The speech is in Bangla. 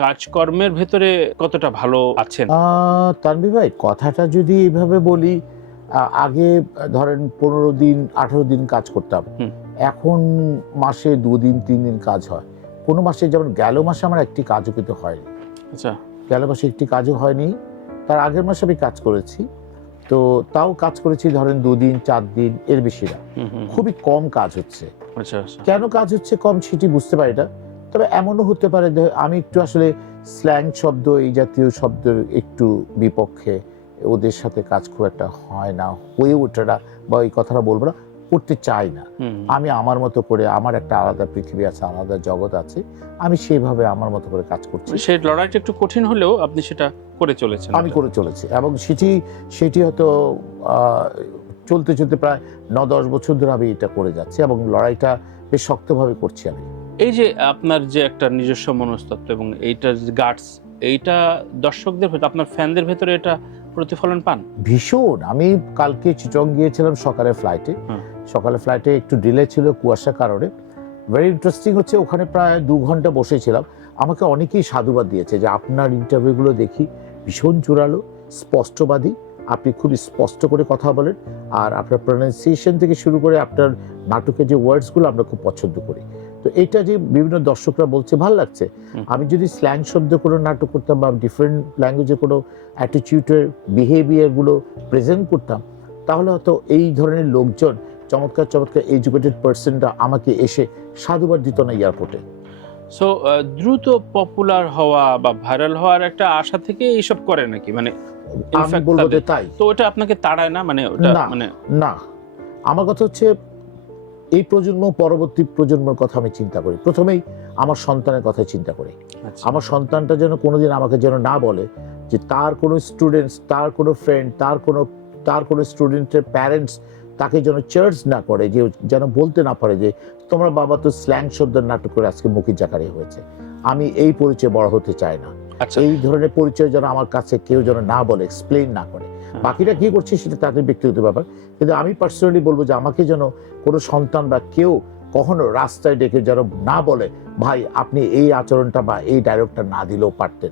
কাজকর্মের ভেতরে কতটা ভালো আছেন? তানভীর ভাই, কথাটা যদি এইভাবে বলি, আগে ধরেন 15 দিন 18 দিন কাজ করতাম, এখন মাসে 2 দিন 3 দিন কাজ হয়। কোনো মাসে, যেমন গেল মাসে আমার একটি কাজও কিন্তু হয়নি। আচ্ছা, গেল মাসে একটি কাজও হয়নি, তার আগের মাসে আমি কাজ করেছি। তো তাও কাজ করেছি ধরেন 2 দিন 4 দিন, এর বেশি না। খুবই কম কাজ হচ্ছে। আচ্ছা, আচ্ছা। কেন কাজ হচ্ছে কম সেটি বুঝতে পারি না। তবে এমনও হতে পারে যে আমি একটু আসলে স্ল্যাং শব্দ, এই জাতীয় শব্দের একটু বিপক্ষে, ওদের সাথে কাজ খুব একটা হয় না, হয়ে ওঠে না, বা এই কথাটা বলবো না, করতে চাই না। আমি আমার মতো করে, আমার একটা আলাদা পৃথিবী আছে, আলাদা জগৎ আছে, আমি সেইভাবে আমার মতো করে কাজ করছি। সেই লড়াইটা একটু কঠিন হলেও আপনি সেটা করে চলেছেন। আমি করে চলেছি, এবং সেটি হয়তো চলতে চলতে প্রায় 9-10 বছর ধরে আমি এটা করে যাচ্ছি, এবং লড়াইটা বেশ শক্তভাবে করছি আমি। এই যে আপনার যে একটা নিজস্ব মনস্তত্ত্ব এবং এইটার যে গাটস, এইটা দর্শকদের ভেতরে, আপনার ফ্যানদের ভেতরে এটা প্রতিফলন পান? ভীষণ। আমি কালকে চিটং গিয়েছিলাম সকালের ফ্লাইটে। সকালের ফ্লাইটে একটু ডিলে ছিল কুয়াশার কারণে। ভেরি ইন্টারেস্টিং হচ্ছে, ওখানে প্রায় 2 ঘন্টা বসেছিলাম। আমাকে অনেকেই সাধুবাদ দিয়েছে যে আপনার ইন্টারভিউগুলো দেখি ভীষণ জোরালো, স্পষ্টবাদী, আপনি খুব স্পষ্ট করে কথা বলেন, আর আপনার প্রনাউন্সিয়েশন থেকে শুরু করে আপনার নাটকের যে ওয়ার্ডসগুলো আমরা খুব পছন্দ করি। তো এটা যে বিভিন্ন দর্শকরা বলছে, ভালো লাগছে। আমি যদি স্ল্যাং শব্দ কোনো নাটক করতাম, বা ডিফারেন্ট ল্যাঙ্গুয়েজে কোনো অ্যাটিটিউডের বিহেভিয়ারগুলো প্রেজেন্ট করতাম, তাহলে হয়তো এই ধরনের লোকজন, চমৎকার চমৎকার এডুকেটেড পার্সনরা আমাকে এসে সাধুবাদ দিত না এয়ারপোর্টে। সো দ্রুত পপুলার হওয়া বা ভাইরাল হওয়ার একটা আশা থেকে এইসব করে নাকি? মানে আমি বলবো যে তাই। তো ওটা আপনাকে তাড়ায় না? মানে ওটা মানে না, আমার কথা হচ্ছে, এই প্রজন্ম পরবর্তী প্রজন্মের কথা আমি চিন্তা করি। প্রথমেই আমার সন্তানের কথা চিন্তা করি। আমার সন্তানটা যেন কোনোদিন আমাকে যেন না বলে যে তার কোনো স্টুডেন্টস, তার কোনো ফ্রেন্ড, তার কোনো স্টুডেন্টের প্যারেন্টস তাকে যেন চার্জ না করে, যে যেন বলতে না পারে যে তোমার বাবা তো স্ল্যাং শব্দের নাটক করে আজকে মুখির জাকারি হয়েছে। আমি এই পরিচয় বড় হতে চাই না। এই ধরনের পরিচয় যেন আমার কাছে কেউ যেন না বলে, এক্সপ্লেইন না করে। বাকিরা কি করছে সেটা তাদের ব্যক্তিগত ব্যাপার, কিন্তু আমি পার্সোনালি বলবো যে আমাকে যেন কোনো সন্তান বা কেউ কখনো রাস্তায় ডেকে যেন না বলে ভাই আপনি এই আচরণটা বা এই ডায়লগটা না দিলেও পারতেন।